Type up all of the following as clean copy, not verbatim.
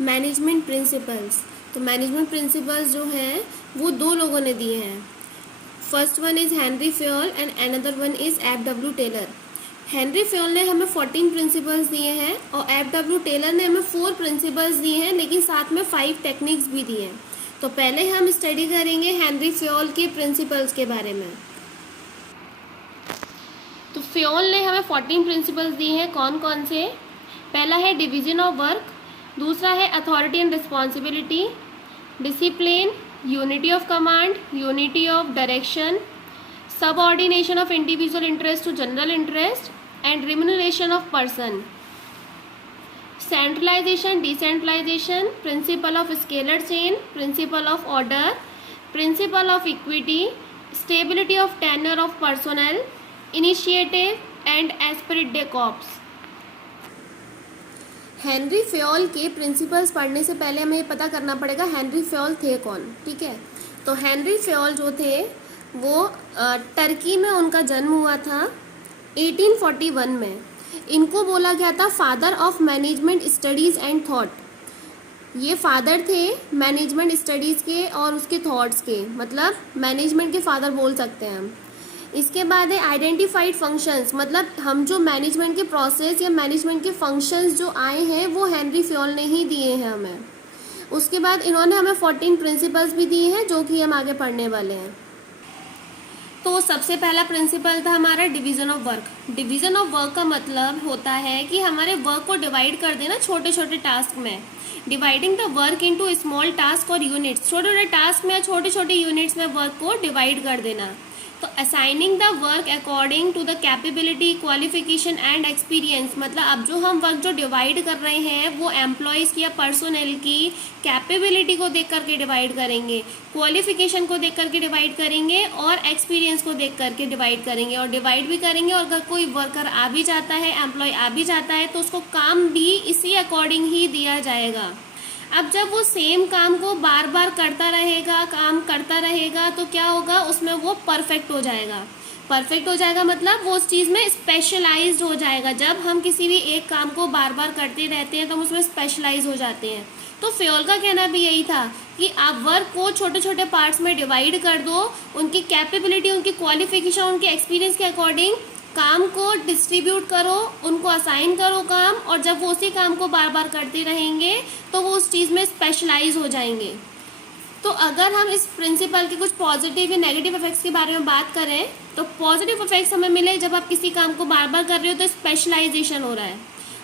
Management principles. तो management principles जो हैं वो दो लोगों ने दिए हैं। First one is Henri Fayol and another one is F.W. Taylor. Henri Fayol ने हमें 14 प्रिंसिपल्स दिए हैं और F.W. टेलर ने हमें 4 प्रिंसिपल्स दिए हैं, लेकिन साथ में 5 टेक्निक्स भी दिए हैं। तो पहले हम स्टडी करेंगे हेनरी फ्योल के प्रिंसिपल्स के बारे में। तो फ्योल ने हमें 14 प्रिंसिपल्स दिए हैं। कौन कौन से? पहला है डिवीजन ऑफ वर्क, दूसरा है authority and responsibility, discipline, unity of command, unity of direction, subordination of individual interest to general interest and remuneration of person, centralisation, decentralisation, principle of scalar chain, principle of order, principle of equity, stability of tenure of personnel, initiative and esprit de corps. Henri Fayol के principles पढ़ने से पहले हमें पता करना पड़ेगा Henry Fayol थे कौन। ठीक है, तो हेनरी फ्योल जो थे वो टर्की में उनका जन्म हुआ था 1841 में। इनको बोला गया था father of management studies and thought. ये फादर थे मैनेजमेंट स्टडीज़ के और उसके थॉट्स के, मतलब मैनेजमेंट के फादर बोल सकते हैं हम। इसके बाद है आइडेंटिफाइड फंक्शंस, मतलब हम जो मैनेजमेंट के प्रोसेस या मैनेजमेंट के फंक्शंस जो आए हैं वो हेनरी फ्योल ने ही दिए हैं हमें। उसके बाद इन्होंने हमें 14 प्रिंसिपल्स भी दिए हैं जो कि हम आगे पढ़ने वाले हैं। तो सबसे पहला प्रिंसिपल था हमारा division of work. Division of work का मतलब होता है कि हमारे वर्क को डिवाइड कर देना छोटे छोटे टास्क में। Dividing the work into small task और यूनिट्स, छोटे छोटे टास्क में या छोटे छोटे यूनिट्स में वर्क को डिवाइड कर देना। तो assigning the work according to the capability, qualification and experience, मतलब अब जो हम वर्क जो डिवाइड कर रहे हैं वो एम्प्लॉयज़ की या पर्सोनल की कैपेबिलिटी को देख करके डिवाइड करेंगे, क्वालिफिकेशन को देख करके डिवाइड करेंगे और एक्सपीरियंस को देख करके डिवाइड करेंगे। और डिवाइड भी करेंगे और अगर कोई वर्कर आ भी जाता है, एम्प्लॉय आ भी जाता है, तो उसको काम भी इसी अकॉर्डिंग ही दिया जाएगा। अब जब वो सेम काम को बार बार करता रहेगा, काम करता रहेगा, तो क्या होगा, उसमें वो परफेक्ट हो जाएगा। परफेक्ट हो जाएगा मतलब वो उस चीज़ में स्पेशलाइज्ड हो जाएगा। जब हम किसी भी एक काम को बार बार करते रहते हैं तो हम उसमें स्पेशलाइज हो जाते हैं। तो फ्योल का कहना भी यही था कि आप वर्क को छोटे छोटे पार्ट्स में डिवाइड कर दो, उनकी कैपेबिलिटी, उनकी क्वालिफिकेशन, उनके एक्सपीरियंस के अकॉर्डिंग काम को डिस्ट्रीब्यूट करो, उनको असाइन करो काम, और जब वो उसी काम को बार बार करते रहेंगे तो वो उस चीज़ में स्पेशलाइज हो जाएंगे। तो अगर हम इस प्रिंसिपल के कुछ पॉजिटिव या नेगेटिव इफेक्ट्स के बारे में बात करें तो पॉजिटिव इफेक्ट्स हमें मिले, जब आप किसी काम को बार बार कर रहे हो तो स्पेशलाइजेशन हो रहा है।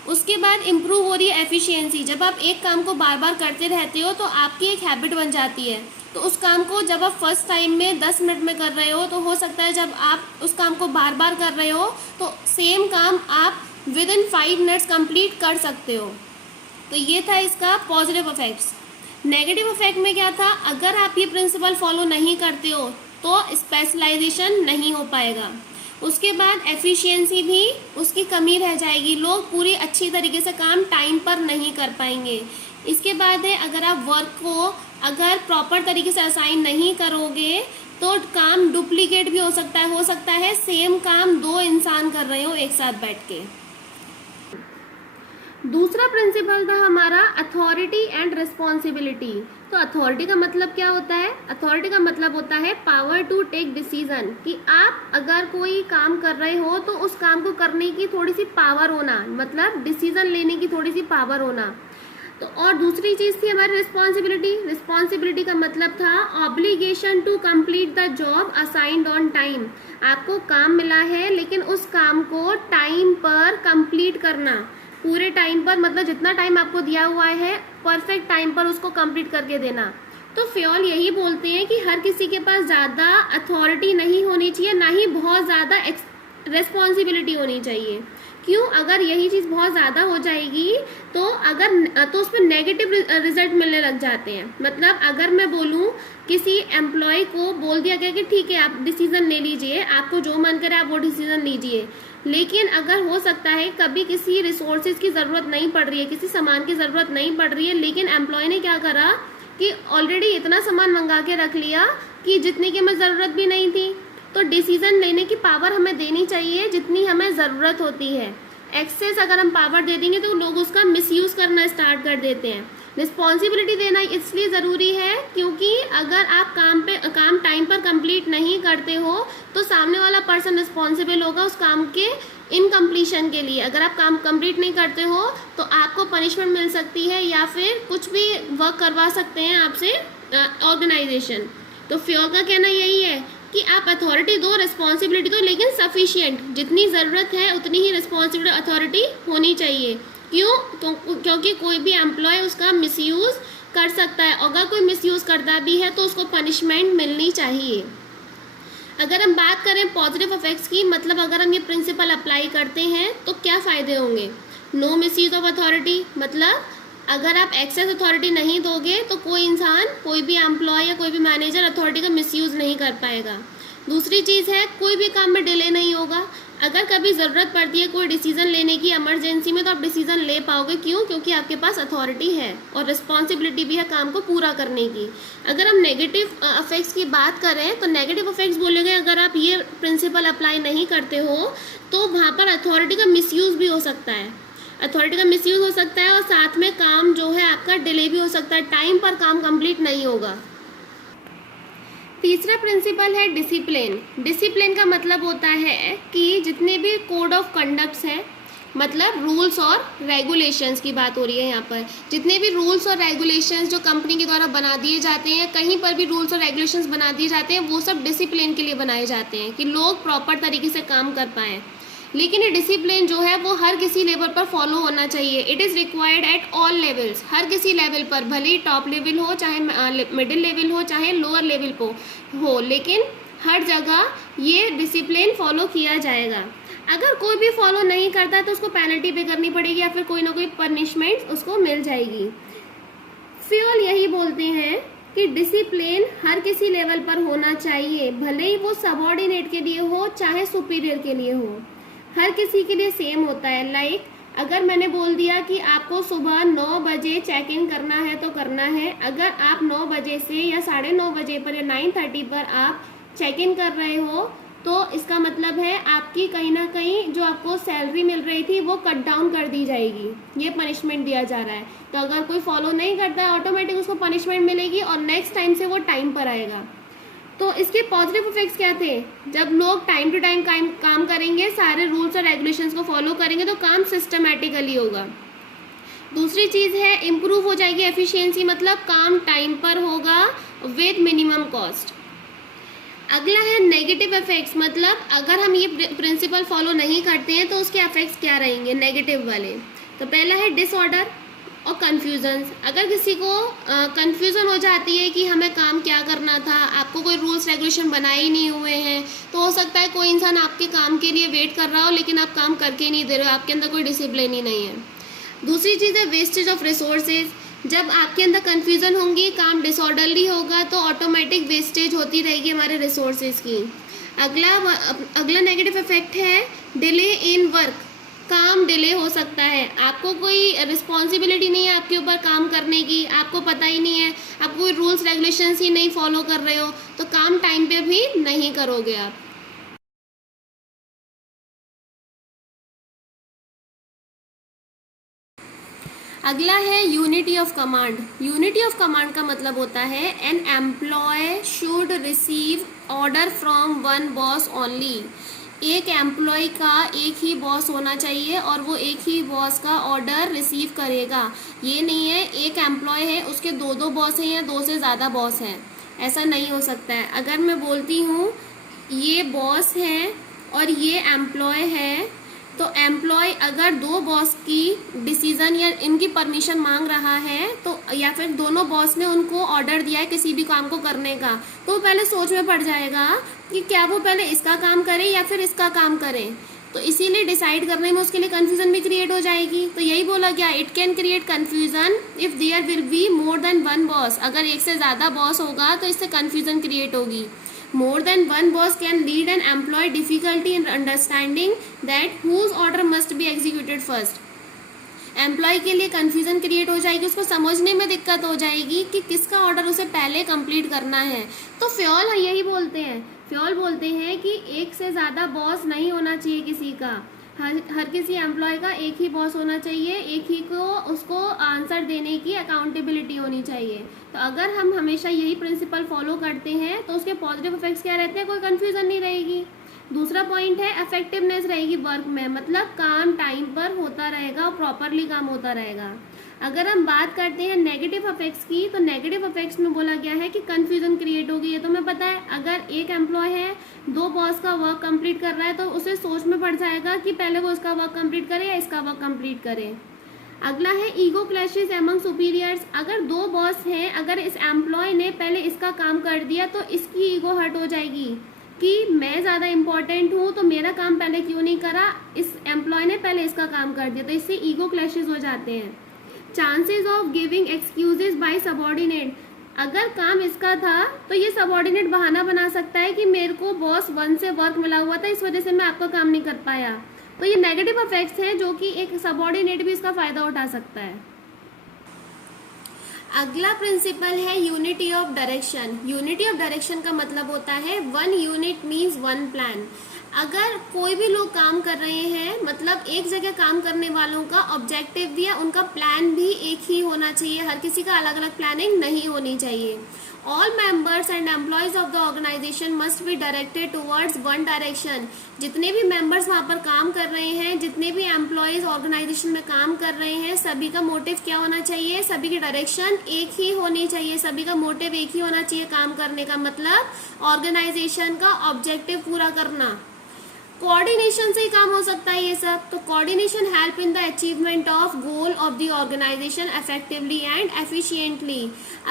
उसके बाद इम्प्रूव हो रही है एफिशिएंसी, जब आप एक काम को बार बार करते रहते हो तो आपकी एक हैबिट बन जाती है। तो उस काम को जब आप फर्स्ट टाइम में 10 मिनट में कर रहे हो तो हो सकता है जब आप उस काम को बार बार कर रहे हो तो सेम काम आप विद इन 5 मिनट्स कंप्लीट कर सकते हो। तो ये था इसका पॉजिटिव इफेक्ट्स। नेगेटिव इफेक्ट में क्या था, अगर आप ये प्रिंसिपल फॉलो नहीं करते हो तो स्पेशलाइजेशन नहीं हो पाएगा। उसके बाद एफिशिएंसी भी उसकी कमी रह जाएगी, लोग पूरी अच्छी तरीके से काम टाइम पर नहीं कर पाएंगे। इसके बाद है अगर आप वर्क को अगर प्रॉपर तरीके से असाइन नहीं करोगे तो काम डुप्लीकेट भी हो सकता है सेम काम 2 इंसान कर रहे हो एक साथ बैठ के। दूसरा प्रिंसिपल था हमारा अथॉरिटी एंड रिस्पॉन्सिबिलिटी। तो अथॉरिटी का मतलब क्या होता है? अथॉरिटी का मतलब होता है पावर टू टेक डिसीजन, कि आप अगर कोई काम कर रहे हो तो उस काम को करने की थोड़ी सी पावर होना, मतलब डिसीजन लेने की थोड़ी सी पावर होना। तो और दूसरी चीज़ थी हमारी रिस्पॉन्सिबिलिटी। रिस्पॉन्सिबिलिटी का मतलब था obligation to complete the job assigned on time. आपको काम मिला है लेकिन उस काम को टाइम पर कंप्लीट करना, पूरे टाइम पर, मतलब जितना टाइम आपको दिया हुआ है परफेक्ट टाइम पर उसको कंप्लीट करके देना। तो फ्योल यही बोलते हैं कि हर किसी के पास ज़्यादा अथॉरिटी नहीं होनी चाहिए, ना ही बहुत ज़्यादा रिस्पॉन्सिबिलिटी होनी चाहिए। क्यों? अगर यही चीज़ बहुत ज़्यादा हो जाएगी तो उस पर नेगेटिव रिजल्ट मिलने लग जाते हैं। मतलब अगर मैं बोलूँ किसी एम्प्लॉय को बोल दिया गया कि ठीक है आप डिसीज़न ले लीजिए, आपको जो मन करे आप वो डिसीज़न लीजिए, लेकिन अगर हो सकता है कभी किसी रिसोर्सेज की ज़रूरत नहीं पड़ रही है, किसी सामान की ज़रूरत नहीं पड़ रही है, लेकिन एम्प्लॉय ने क्या करा कि ऑलरेडी इतना सामान मंगा के रख लिया कि जितने की हमें ज़रूरत भी नहीं थी। तो डिसीज़न लेने की पावर हमें देनी चाहिए जितनी हमें ज़रूरत होती है। एक्सेस अगर हम पावर दे देंगे तो लोग उसका मिसयूज़ करना स्टार्ट कर देते हैं। रिस्पॉन्सिबिलिटी देना इसलिए ज़रूरी है क्योंकि अगर आप काम टाइम पर कंप्लीट नहीं करते हो तो सामने वाला पर्सन रिस्पॉन्सिबल होगा उस काम के इनकम्प्लीशन के लिए। अगर आप काम कंप्लीट नहीं करते हो तो आपको पनिशमेंट मिल सकती है या फिर कुछ भी वर्क करवा सकते हैं आपसे ऑर्गेनाइजेशन। तो फ्योल का कहना यही है कि आप अथॉरिटी दो, रिस्पॉन्सिबिलिटी दो, लेकिन सफिशिएंट, जितनी ज़रूरत है उतनी ही रिस्पॉन्सिबिलिटी अथॉरिटी होनी चाहिए। क्यों? क्योंकि कोई भी एम्प्लॉय उसका मिसयूज़ कर सकता है, अगर कोई मिसयूज़ करता भी है तो उसको पनिशमेंट मिलनी चाहिए। अगर हम बात करें पॉजिटिव इफेक्ट्स की, मतलब अगर हम ये प्रिंसिपल अप्लाई करते हैं तो क्या फ़ायदे होंगे? नो मिसयूज़ ऑफ अथॉरिटी, मतलब अगर आप एक्सेस अथॉरिटी नहीं दोगे तो कोई इंसान, कोई भी एम्प्लॉय या कोई भी मैनेजर अथॉरिटी का मिसयूज़ नहीं कर पाएगा। दूसरी चीज़ है कोई भी काम में डिले नहीं होगा। अगर कभी ज़रूरत पड़ती है कोई डिसीज़न लेने की इमरजेंसी में तो आप डिसीज़न ले पाओगे। क्यों? क्योंकि आपके पास अथॉरिटी है और रिस्पॉन्सिबिलिटी भी है काम को पूरा करने की। अगर हम नेगेटिव इफेक्ट्स की बात करें तो नेगेटिव इफेक्ट्स बोलोगे अगर आप ये प्रिंसिपल अप्लाई नहीं करते हो तो वहाँ पर अथॉरिटी का मिसयूज़ भी हो सकता है। अथॉरिटी का मिसयूज़ हो सकता है और साथ में काम जो है आपका डिले भी हो सकता है, टाइम पर काम कंप्लीट नहीं होगा। तीसरा प्रिंसिपल है डिसिप्लिन। डिसिप्लिन का मतलब होता है कि जितने भी कोड ऑफ कंडक्ट्स हैं, मतलब रूल्स और रेगुलेशंस की बात हो रही है यहाँ पर, जितने भी रूल्स और रेगुलेशंस जो कंपनी के द्वारा बना दिए जाते हैं, कहीं पर भी रूल्स और रेगुलेशंस बना दिए जाते हैं, वो सब डिसिप्लिन के लिए बनाए जाते हैं कि लोग प्रॉपर तरीके से काम कर पाएँ। लेकिन ये डिसिप्लिन जो है वो हर किसी लेवल पर फॉलो होना चाहिए। It is required at all levels, हर किसी लेवल पर, भले ही टॉप लेवल हो, चाहे मिडिल लेवल हो, चाहे लोअर लेवल पर हो, लेकिन हर जगह ये डिसिप्लिन फॉलो किया जाएगा। अगर कोई भी फॉलो नहीं करता तो उसको पेनल्टी पे करनी पड़ेगी या फिर कोई ना कोई पनिशमेंट उसको मिल जाएगी। फ्योल यही बोलते हैं कि डिसिप्लिन हर किसी लेवल पर होना चाहिए, भले ही वो सबऑर्डिनेट के लिए हो चाहे सुपीरियर के लिए हो, हर किसी के लिए सेम होता है। लाइक अगर मैंने बोल दिया कि आपको सुबह 9 बजे चेक इन करना है तो करना है, अगर आप 9 बजे से या 9:30 बजे पर या 9:30 पर आप चेक इन कर रहे हो तो इसका मतलब है आपकी कहीं ना कहीं जो आपको सैलरी मिल रही थी वो कट डाउन कर दी जाएगी, ये पनिशमेंट दिया जा रहा है। तो अगर कोई फॉलो नहीं करता है ऑटोमेटिक उसको पनिशमेंट मिलेगी और नेक्स्ट टाइम से वो टाइम पर आएगा। तो इसके पॉजिटिव इफेक्ट्स क्या थे? जब लोग टाइम टू टाइम काम करेंगे, सारे रूल्स और रेगुलेशंस को फॉलो करेंगे तो काम सिस्टमेटिकली होगा। दूसरी चीज़ है इम्प्रूव हो जाएगी एफिशिएंसी, मतलब काम टाइम पर होगा विद मिनिमम कॉस्ट। अगला है नेगेटिव इफेक्ट्स, मतलब अगर हम ये प्रिंसिपल फॉलो नहीं करते हैं तो उसके इफेक्ट्स क्या रहेंगे नेगेटिव वाले। तो पहला है डिसऑर्डर और कन्फ्यूजन। अगर किसी को कन्फ्यूज़न हो जाती है कि हमें काम क्या करना था, आपको कोई रूल्स रेगुलेशन बनाए ही नहीं हुए हैं, तो हो सकता है कोई इंसान आपके काम के लिए वेट कर रहा हो लेकिन आप काम करके नहीं दे रहे हो, आपके अंदर कोई डिसिप्लिन ही नहीं है। दूसरी चीज़ है वेस्टेज ऑफ रिसोर्सेज। जब आपके अंदर कन्फ्यूज़न होंगी, काम डिसऑर्डरली होगा तो ऑटोमेटिक वेस्टेज होती रहेगी हमारे रिसोर्सेज की। अगला नेगेटिव इफेक्ट है डिले इन वर्क। काम डिले हो सकता है, आपको कोई रिस्पॉन्सिबिलिटी नहीं है आपके ऊपर काम करने की, आपको पता ही नहीं है, आप कोई रूल्स रेगुलेशंस ही नहीं फॉलो कर रहे हो तो काम टाइम पे भी नहीं करोगे आप। अगला है unity of command. Unity of command का मतलब होता है an employee should receive order from one boss only. एक एम्प्लॉय का एक ही बॉस होना चाहिए और वो एक ही बॉस का ऑर्डर रिसीव करेगा। ये नहीं है एक एम्प्लॉय है उसके दो बॉस हैं या 2 से ज़्यादा बॉस हैं, ऐसा नहीं हो सकता है। अगर मैं बोलती हूँ ये बॉस है और ये एम्प्लॉय है तो एम्प्लॉय अगर 2 बॉस की डिसीज़न या इनकी परमिशन मांग रहा है तो या फिर दोनों बॉस ने उनको ऑर्डर दिया है किसी भी काम को करने का, तो पहले सोच में पड़ जाएगा कि क्या वो पहले इसका काम करें या फिर इसका काम करें। तो इसीलिए डिसाइड करने में उसके लिए कन्फ्यूज़न भी क्रिएट हो जाएगी। तो यही बोला गया it can create confusion if there will be more than one boss. अगर एक से ज़्यादा बॉस होगा तो इससे कन्फ्यूज़न क्रिएट होगी। More than one boss can lead an employee difficulty in understanding that whose order must be executed first. Employee के लिए कन्फ्यूज़न क्रिएट हो जाएगी, उसको समझने में दिक्कत हो जाएगी कि किसका ऑर्डर उसे पहले कंप्लीट करना है। तो फ्योल यही बोलते हैं, फ्योल बोलते हैं कि एक से ज़्यादा बॉस नहीं होना चाहिए किसी का। हर किसी एम्प्लॉय का एक ही बॉस होना चाहिए, एक ही को उसको आंसर देने की अकाउंटेबिलिटी होनी चाहिए। तो अगर हम हमेशा यही प्रिंसिपल फॉलो करते हैं तो उसके पॉजिटिव इफेक्ट्स क्या रहते हैं, कोई कन्फ्यूज़न नहीं रहेगी। दूसरा पॉइंट है इफेक्टिवनेस रहेगी वर्क में, मतलब काम टाइम पर होता रहेगा और प्रॉपरली काम होता रहेगा। अगर हम बात करते हैं नेगेटिव इफेक्ट्स की, तो नेगेटिव इफेक्ट्स में बोला गया है कि कन्फ्यूजन क्रिएट होगी। ये तो हमें पता है, अगर एक एम्प्लॉय है, दो बॉस का वर्क कंप्लीट कर रहा है, तो उसे सोच में पड़ जाएगा कि पहले वो उसका वर्क कंप्लीट करे या इसका वर्क कंप्लीट करे। अगला है ईगो क्लैशेस एमंग सुपीरियर्स। अगर दो बॉस हैं, अगर इस एम्प्लॉय ने पहले इसका काम कर दिया तो इसकी ईगो हर्ट हो जाएगी कि मैं ज़्यादा इम्पोर्टेंट हूँ, तो मेरा काम पहले क्यों नहीं करा, इस एम्प्लॉय ने पहले इसका काम कर दिया, तो इससे ईगो क्लैशेस हो जाते हैं। Chances of giving excuses by subordinate. अगर काम इसका था तो ये सबॉर्डिनेट बहाना बना सकता है कि मेरे को बॉस 1 से वर्क मिला हुआ था, इस वजह से मैं आपका काम नहीं कर पाया। तो ये नेगेटिव इफेक्ट्स हैं जो कि एक सबॉर्डिनेट भी इसका फायदा उठा सकता है। अगला प्रिंसिपल है unity of direction. Unity of direction का मतलब होता है 1 यूनिट मीन्स 1 प्लान। अगर कोई भी लोग काम कर रहे हैं, मतलब एक जगह काम करने वालों का ऑब्जेक्टिव भी है, उनका प्लान भी एक ही होना चाहिए, हर किसी का अलग अलग प्लानिंग नहीं होनी चाहिए। All members and employees of the organisation must be directed towards one direction. जितने भी मेंबर्स वहाँ पर काम कर रहे हैं, जितने भी एम्प्लॉयज ऑर्गेनाइजेशन में काम कर रहे हैं, सभी का मोटिव क्या होना चाहिए, सभी की डायरेक्शन एक ही होनी चाहिए, सभी का मोटिव एक ही होना चाहिए काम करने का, मतलब ऑर्गेनाइजेशन का ऑब्जेक्टिव पूरा करना। कोऑर्डिनेशन से ही काम हो सकता है ये सब। तो coordination help in the achievement of goal of the organisation effectively and efficiently.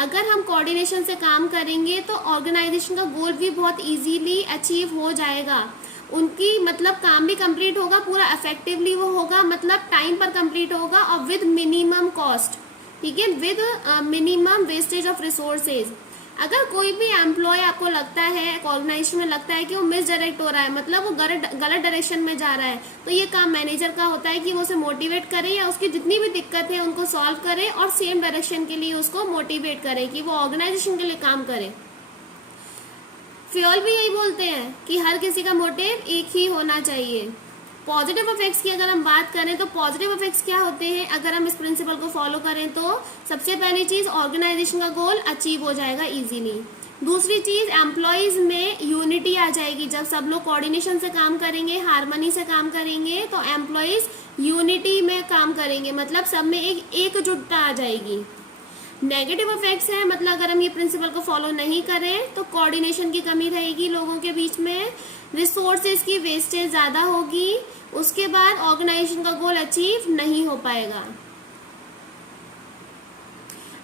अगर हम कोऑर्डिनेशन से काम करेंगे तो ऑर्गेनाइजेशन का गोल भी बहुत इजीली अचीव हो जाएगा। उनकी मतलब काम भी कंप्लीट होगा, पूरा इफेक्टिवली वो होगा, मतलब टाइम पर कंप्लीट होगा और विद मिनिमम कॉस्ट, ठीक है, with minimum wastage of resources. अगर कोई भी एम्प्लॉय आपको लगता है, ऑर्गेनाइजेशन में लगता है कि वो मिस डायरेक्ट हो रहा है, मतलब वो गलत डायरेक्शन में जा रहा है, तो ये काम मैनेजर का होता है कि वो उसे मोटिवेट करे या उसकी जितनी भी दिक्कत है उनको सॉल्व करे और सेम डायरेक्शन के लिए उसको मोटिवेट करे कि वो ऑर्गेनाइजेशन के लिए काम करे। फ्योल भी यही बोलते हैं कि हर किसी का मोटिव एक ही होना चाहिए। पॉजिटिव इफेक्ट्स की अगर हम बात करें तो पॉजिटिव इफेक्ट्स क्या होते हैं, अगर हम इस प्रिंसिपल को फॉलो करें तो सबसे पहली चीज ऑर्गेनाइजेशन का गोल अचीव हो जाएगा इजीली। दूसरी चीज एम्प्लॉयज में यूनिटी आ जाएगी, जब सब लोग कोऑर्डिनेशन से काम करेंगे, हार्मनी से काम करेंगे, तो एम्प्लॉयज यूनिटी में काम करेंगे, मतलब सब में एक एकजुटता आ जाएगी। नेगेटिव इफेक्ट्स है, मतलब अगर हम ये प्रिंसिपल को फॉलो नहीं करें तो कोऑर्डिनेशन की कमी रहेगी लोगों के बीच में, रिसोर्सेज की वेस्टेज ज़्यादा होगी, उसके बाद ऑर्गेनाइजेशन का गोल अचीव नहीं हो पाएगा।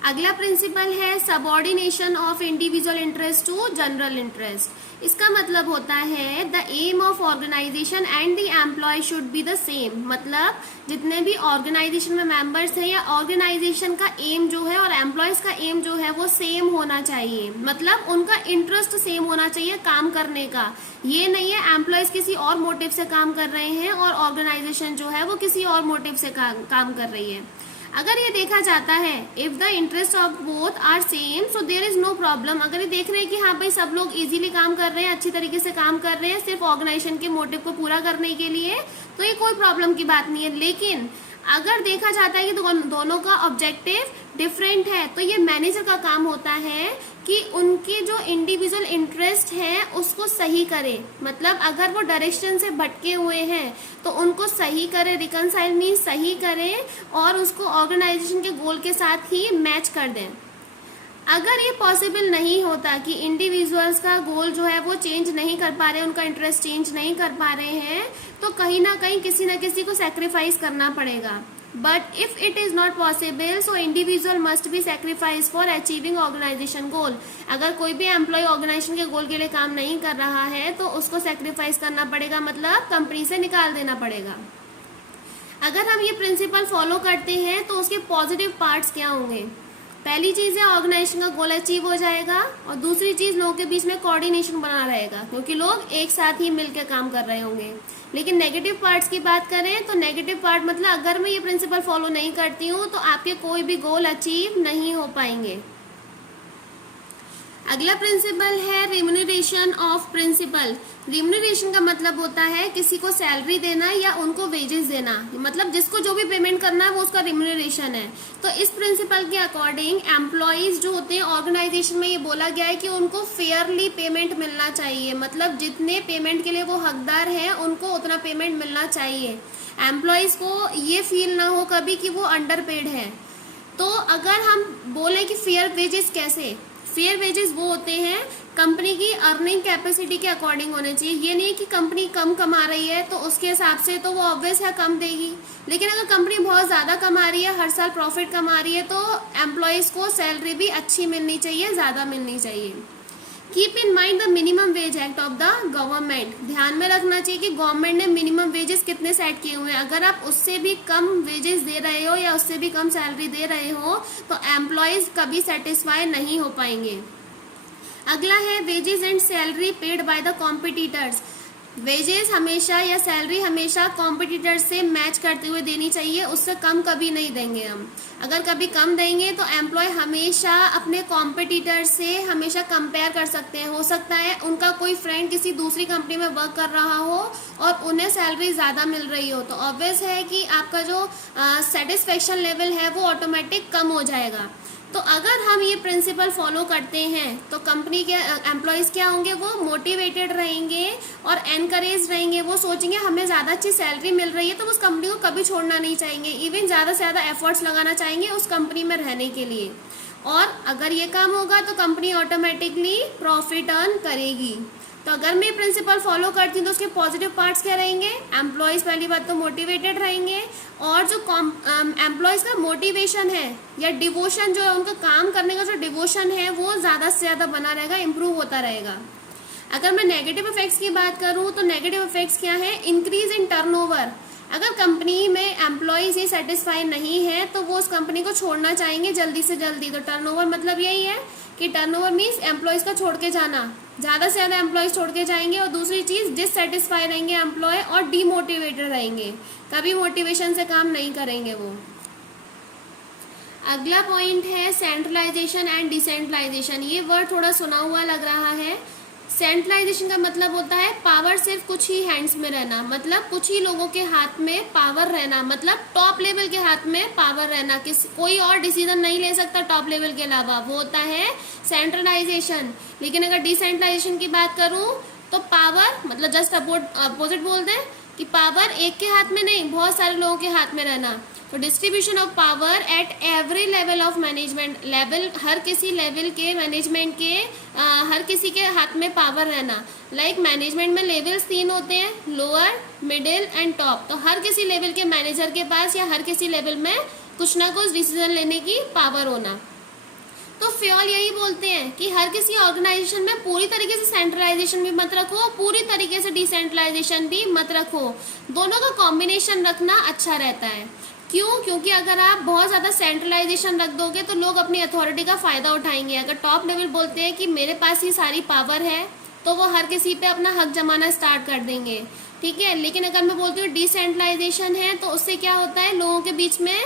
अगला प्रिंसिपल है subordination of individual interest to general interest. इसका मतलब होता है the aim of organisation and the employee should be the same. मतलब जितने भी ऑर्गेनाइजेशन में मेंबर्स हैं या ऑर्गेनाइजेशन का एम जो है और एम्प्लॉयज का एम जो है वो सेम होना चाहिए, मतलब उनका इंटरेस्ट सेम होना चाहिए काम करने का। ये नहीं है एम्प्लॉयज किसी और मोटिव से काम कर रहे हैं और ऑर्गेनाइजेशन जो है वो किसी और मोटिव से काम कर रही है। अगर ये देखा जाता है if the interest of both are same so there is no problem. अगर ये देख रहे हैं कि हाँ भाई सब लोग इजीली काम कर रहे हैं, अच्छी तरीके से काम कर रहे हैं सिर्फ ऑर्गेनाइजेशन के मोटिव को पूरा करने के लिए, तो ये कोई प्रॉब्लम की बात नहीं है। लेकिन अगर देखा जाता है कि दोनों का ऑब्जेक्टिव डिफरेंट है, तो ये मैनेजर का काम होता है कि उनके जो इंडिविजुअल इंटरेस्ट हैं उसको सही करे। मतलब अगर वो डायरेक्शन से भटके हुए हैं तो उनको सही करे, रिकनसाइल मीन्स सही करे और उसको ऑर्गेनाइजेशन के गोल के साथ ही मैच कर दें। अगर ये पॉसिबल नहीं होता कि इंडिविजुअल्स का गोल जो है वो चेंज नहीं कर पा रहे, उनका इंटरेस्ट चेंज नहीं कर पा रहे हैं, तो कहीं ना कहीं किसी ना किसी को सेक्रीफाइस करना पड़ेगा। But if it is not possible, so individual must be sacrificed for achieving organization goal. अगर कोई भी एम्प्लॉय ऑर्गेनाइजेशन के गोल के लिए काम नहीं कर रहा है तो उसको सेक्रीफाइस करना पड़ेगा, मतलब कंपनी से निकाल देना पड़ेगा। अगर हम ये प्रिंसिपल फॉलो करते हैं तो उसके पॉजिटिव पार्ट्स क्या होंगे? पहली चीज़ है ऑर्गेनाइजेशन का गोल अचीव हो जाएगा, और दूसरी चीज़ लोगों के बीच में कोऑर्डिनेशन बना रहेगा क्योंकि लोग एक साथ ही मिलकर काम कर रहे होंगे। लेकिन नेगेटिव पार्ट्स की बात करें तो नेगेटिव पार्ट मतलब अगर मैं ये प्रिंसिपल फॉलो नहीं करती हूँ तो आपके कोई भी गोल अचीव नहीं हो पाएंगे। अगला प्रिंसिपल है रिम्यूनरेशन ऑफ प्रिंसिपल। रिम्यूनरेशन का मतलब होता है किसी को सैलरी देना या उनको वेजेस देना, मतलब जिसको जो भी पेमेंट करना है वो उसका रिम्यूनरेशन है। तो इस प्रिंसिपल के अकॉर्डिंग एम्प्लॉयज जो होते हैं ऑर्गेनाइजेशन में, ये बोला गया है कि उनको फेयरली पेमेंट मिलना चाहिए, मतलब जितने पेमेंट के लिए वो हकदार हैं उनको उतना पेमेंट मिलना चाहिए। एम्प्लॉयज को ये फील ना हो कभी कि वो अंडर पेड है। तो अगर हम बोलें कि फेयर वेजेस कैसे, फेयर वेजेस वो होते हैं कंपनी की अर्निंग कैपेसिटी के अकॉर्डिंग होने चाहिए। ये नहीं कि कंपनी कम कमा रही है तो उसके हिसाब से तो वो ऑब्वियस है कम देगी, लेकिन अगर कंपनी बहुत ज़्यादा कमा रही है, हर साल प्रॉफिट कमा रही है, तो एम्प्लॉयज़ को सैलरी भी अच्छी मिलनी चाहिए, ज़्यादा मिलनी चाहिए। Keep in mind the minimum wage act of the government. ध्यान में रखना चाहिए कि गवर्नमेंट ने मिनिमम वेजेस कितने सेट किए हुए हैं। अगर आप उससे भी कम वेजेस दे रहे हो या उससे भी कम सैलरी दे रहे हो तो एम्प्लॉयज़ कभी सेटिस्फाई नहीं हो पाएंगे। अगला है wages and salary paid by the competitors. Wages हमेशा या सैलरी हमेशा कॉम्पिटिटर से मैच करते हुए देनी चाहिए, उससे कम कभी नहीं देंगे हम। अगर कभी कम देंगे तो एम्प्लॉय हमेशा अपने कॉम्पिटिटर से हमेशा कंपेयर कर सकते हैं। हो सकता है उनका कोई फ्रेंड किसी दूसरी कंपनी में वर्क कर रहा हो और उन्हें सैलरी ज़्यादा मिल रही हो, तो ऑब्वियस है कि आपका जो सेटिस्फेक्शन लेवल है वो ऑटोमेटिक कम हो जाएगा। तो अगर हम ये प्रिंसिपल फॉलो करते हैं तो कंपनी के एम्प्लॉयज़ क्या होंगे, वो मोटिवेटेड रहेंगे और एनकरेज रहेंगे। वो सोचेंगे हमें ज़्यादा अच्छी सैलरी मिल रही है तो उस कंपनी को कभी छोड़ना नहीं चाहेंगे, इवन ज़्यादा से ज़्यादा एफर्ट्स लगाना चाहेंगे उस कंपनी में रहने के लिए। और अगर ये काम होगा तो कंपनी ऑटोमेटिकली प्रॉफिट अर्न करेगी। तो अगर मैं प्रिंसिपल फॉलो करती हूँ तो उसके पॉजिटिव पार्ट्स क्या रहेंगे, एम्प्लॉयज़ पहली बात तो मोटिवेटेड रहेंगे, और जो एम्प्लॉयज़ का मोटिवेशन है या डिवोशन जो है, उनका काम करने का जो डिवोशन है वो ज़्यादा से ज़्यादा बना रहेगा, इम्प्रूव होता रहेगा। अगर मैं नेगेटिव इफेक्ट्स की बात करूँ तो नेगेटिव इफेक्ट्स क्या है, इंक्रीज इन टर्नओवर। अगर कंपनी में एम्प्लॉयज़ ही सेटिस्फाई नहीं है तो वो उस कंपनी को छोड़ना चाहेंगे जल्दी से जल्दी। तो टर्नओवर मतलब यही है कि टर्नओवर मीन्स एम्प्लॉयज़ का छोड़ के जाना, ज़्यादा से ज़्यादा एम्प्लॉयज़ छोड़ के जाएंगे। और दूसरी चीज़ डिससेटिस्फाई रहेंगे एम्प्लॉय और डीमोटिवेटेड रहेंगे, कभी मोटिवेशन से काम नहीं करेंगे वो। अगला पॉइंट है सेंट्रलाइजेशन एंड डिसेंट्रलाइजेशन। ये वर्ड थोड़ा सुना हुआ लग रहा है। सेंट्रलाइजेशन का मतलब होता है पावर सिर्फ कुछ ही हैंड्स में रहना, मतलब कुछ ही लोगों के हाथ में पावर रहना, मतलब टॉप लेवल के हाथ में पावर रहना, कोई और डिसीजन नहीं ले सकता टॉप लेवल के अलावा, वो होता है सेंट्रलाइजेशन। लेकिन अगर डिसेंट्रलाइजेशन की बात करूँ तो पावर मतलब जस्ट अपोजिट बोलते हैं कि पावर एक के हाथ में नहीं, बहुत सारे लोगों के हाथ में रहना। तो distribution of power at every level of management, level हर किसी लेवल के मैनेजमेंट के हर किसी के हाथ में पावर रहना। लाइक मैनेजमेंट में लेवल्स 3 होते हैं, लोअर, मिडिल एंड टॉप। तो हर किसी लेवल के मैनेजर के पास या हर किसी लेवल में कुछ ना कुछ डिसीजन लेने की पावर होना। तो फ्योल यही बोलते हैं कि हर किसी ऑर्गेनाइजेशन में पूरी तरीके से सेंट्रलाइजेशन भी मत रखो, पूरी तरीके से डिसेंट्रलाइजेशन भी मत रखो, दोनों का कॉम्बिनेशन रखना अच्छा रहता है। क्यों? क्योंकि अगर आप बहुत ज़्यादा सेंट्रलाइजेशन रख दोगे तो लोग अपनी अथॉरिटी का फ़ायदा उठाएंगे। अगर टॉप लेवल बोलते हैं कि मेरे पास ही सारी पावर है तो वो हर किसी पे अपना हक जमाना स्टार्ट कर देंगे, ठीक है। लेकिन अगर मैं बोलती हूँ डिसेंट्रलाइजेशन है तो उससे क्या होता है, लोगों के बीच में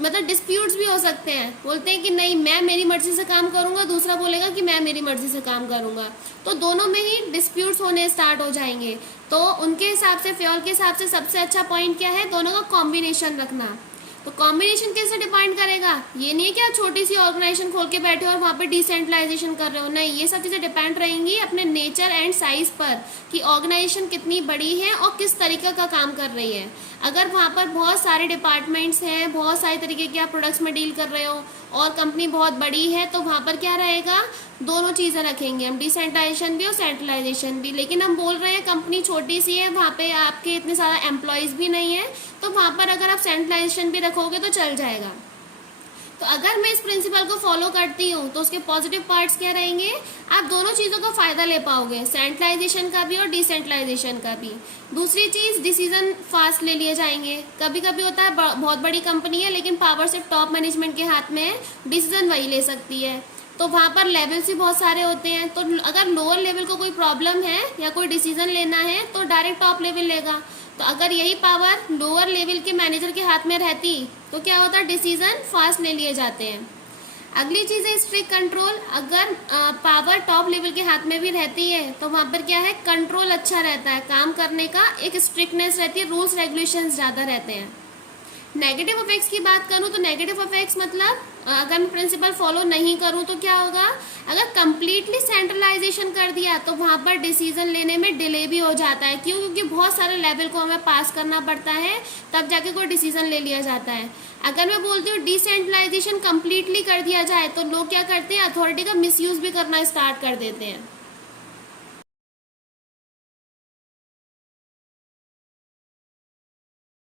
मतलब डिस्प्यूट्स भी हो सकते हैं। बोलते हैं कि नहीं मैं मेरी मर्जी से काम करूँगा, दूसरा बोलेगा कि मैं मेरी मर्जी से काम करूँगा, तो दोनों में ही डिस्प्यूट्स होने स्टार्ट हो जाएंगे। तो उनके हिसाब से, फ्योल के हिसाब से सबसे अच्छा पॉइंट क्या है, दोनों का कॉम्बिनेशन रखना। तो कॉम्बिनेशन कैसे डिपेंड करेगा, ये नहीं है कि आप छोटी सी ऑर्गेनाइजेशन खोल के बैठे हो और वहाँ पे डिसेंट्रलाइजेशन कर रहे हो, नहीं, ये सब चीज़ें डिपेंड रहेंगी अपने नेचर एंड साइज पर कि ऑर्गेनाइजेशन कितनी बड़ी है और किस तरीके का काम कर रही है। अगर वहाँ पर बहुत सारे डिपार्टमेंट्स हैं, बहुत सारे तरीके के आप प्रोडक्ट्स में डील कर रहे हो और कंपनी बहुत बड़ी है, तो वहाँ पर क्या रहेगा, दोनों चीज़ें रखेंगे हम, डिसेंट्रलाइजेशन भी और सेंट्रलाइजेशन भी। लेकिन हम बोल रहे हैं कंपनी छोटी सी है, वहाँ पे आपके इतने सारा एम्प्लॉयज़ भी नहीं है, तो वहाँ पर अगर आप सेंट्रलाइजेशन भी रखोगे तो चल जाएगा। तो अगर मैं इस प्रिंसिपल को फॉलो करती हूँ तो उसके पॉजिटिव पार्ट्स क्या रहेंगे, आप दोनों चीज़ों का फ़ायदा ले पाओगे, सेंट्रलाइजेशन का भी और डिसेंट्रलाइजेशन का भी। दूसरी चीज़, डिसीजन फास्ट ले लिए जाएंगे। कभी कभी होता है बहुत बड़ी कंपनी है लेकिन पावर सिर्फ टॉप मैनेजमेंट के हाथ में है, डिसीजन वही ले सकती है, तो वहाँ पर लेवल्स भी बहुत सारे होते हैं। तो अगर लोअर लेवल को कोई प्रॉब्लम है या कोई डिसीजन लेना है तो डायरेक्ट टॉप लेवल लेगा। तो अगर यही पावर लोअर लेवल के मैनेजर के हाथ में रहती तो क्या होता, डिसीजन फास्ट ले लिए जाते हैं। अगली चीज़ है स्ट्रिक्ट कंट्रोल। अगर पावर टॉप लेवल के हाथ में भी रहती है तो वहाँ पर क्या है, कंट्रोल अच्छा रहता है, काम करने का एक स्ट्रिक्टनेस रहती है, रूल्स रेगुलेशंस ज़्यादा रहते हैं। नेगेटिव इफेक्ट्स की बात करूँ तो नेगेटिव इफेक्ट्स मतलब अगर मैं प्रिंसिपल फॉलो नहीं करूँ तो क्या होगा, अगर कंप्लीटली सेंट्रलाइजेशन कर दिया तो वहाँ पर डिसीजन लेने में डिले भी हो जाता है। क्यों? क्योंकि बहुत सारे लेवल को हमें पास करना पड़ता है तब जाके कोई डिसीजन ले लिया जाता है। अगर मैं बोलती हूँ डिसेंट्रलाइजेशन कंप्लीटली कर दिया जाए तो लोग क्या करते हैं, अथॉरिटी का मिसयूज भी करना स्टार्ट कर देते हैं।